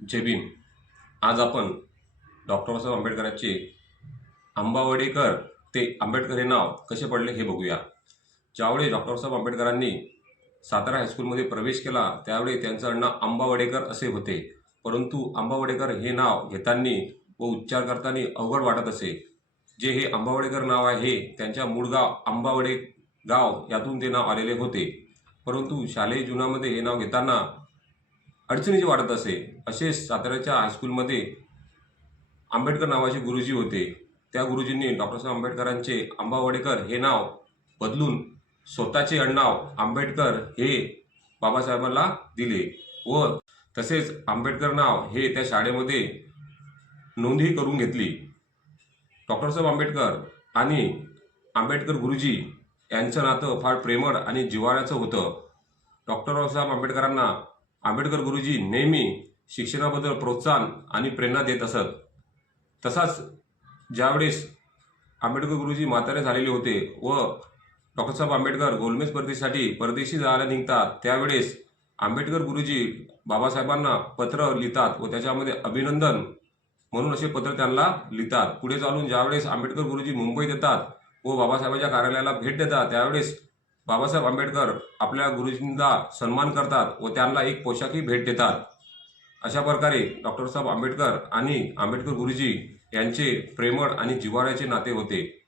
जय भीम. आज आपण डॉक्टर बाबासाहेब आंबेडकरांचे आंबावडेकर ते आंबेडकर हे नाव कसे पडले हे बघूया. ज्यावेळी डॉक्टर बाबासाहेब आंबेडकरांनी सातारा हायस्कूलमध्ये प्रवेश केला त्यावेळी त्यांचं आडनाव आंबावडेकर असे होते. परंतु आंबावडेकर हे नाव घेताना व उच्चार करताना अवघड वाटत असे. जे हे आंबावडेकर नाव आहे त्यांच्या मूळ गाव आंबावडे गाव यातून ते नाव आलेले होते. परंतु शालेय जीवनामध्ये हे नाव घेताना अडचणीचे वाटत असे. असेच साताऱ्याच्या हायस्कूलमध्ये आंबेडकर नावाचे गुरुजी होते. त्या गुरुजींनी डॉक्टर साहेब आंबेडकरांचे आंबावडेकर हे नाव बदलून स्वतःचे आडनाव आंबेडकर हे बाबासाहेबांना दिले व तसेच आंबेडकर नाव हे त्या शाळेमध्ये नोंदही करून घेतली. डॉक्टर साहेब आंबेडकर आणि आंबेडकर गुरुजी यांचं नातं फार प्रेमळ आणि जिव्हाळ्याचं होतं. डॉक्टर बाबासाहेब आंबेडकरांना आंबेडकर गुरुजी नेहमी शिक्षणाबद्दल प्रोत्साहन आणि प्रेरणा देत असत. तसाच ज्यावेळेस आंबेडकर गुरुजी म्हातारे झालेले होते व डॉक्टर साहेब आंबेडकर गोलमेज स्पर्धेसाठी परदेशी जायला निघतात त्यावेळेस आंबेडकर गुरुजी बाबासाहेबांना पत्र लिहितात व त्याच्यामध्ये अभिनंदन म्हणून असे पत्र त्यांना लिहितात. पुढे चालून ज्यावेळेस आंबेडकर गुरुजी मुंबईत येतात व बाबासाहेबांच्या कार्यालयाला भेट देतात त्यावेळेस बाबासाहेब आंबेडकर आपल्या गुरुजींचा सन्मान करतात व त्यांना एक पोशाखही भेट देतात. अशा प्रकारे डॉक्टर साहेब आंबेडकर आणि आंबेडकर गुरुजी यांचे प्रेमळ आणि जिव्हाळ्याचे नाते होते.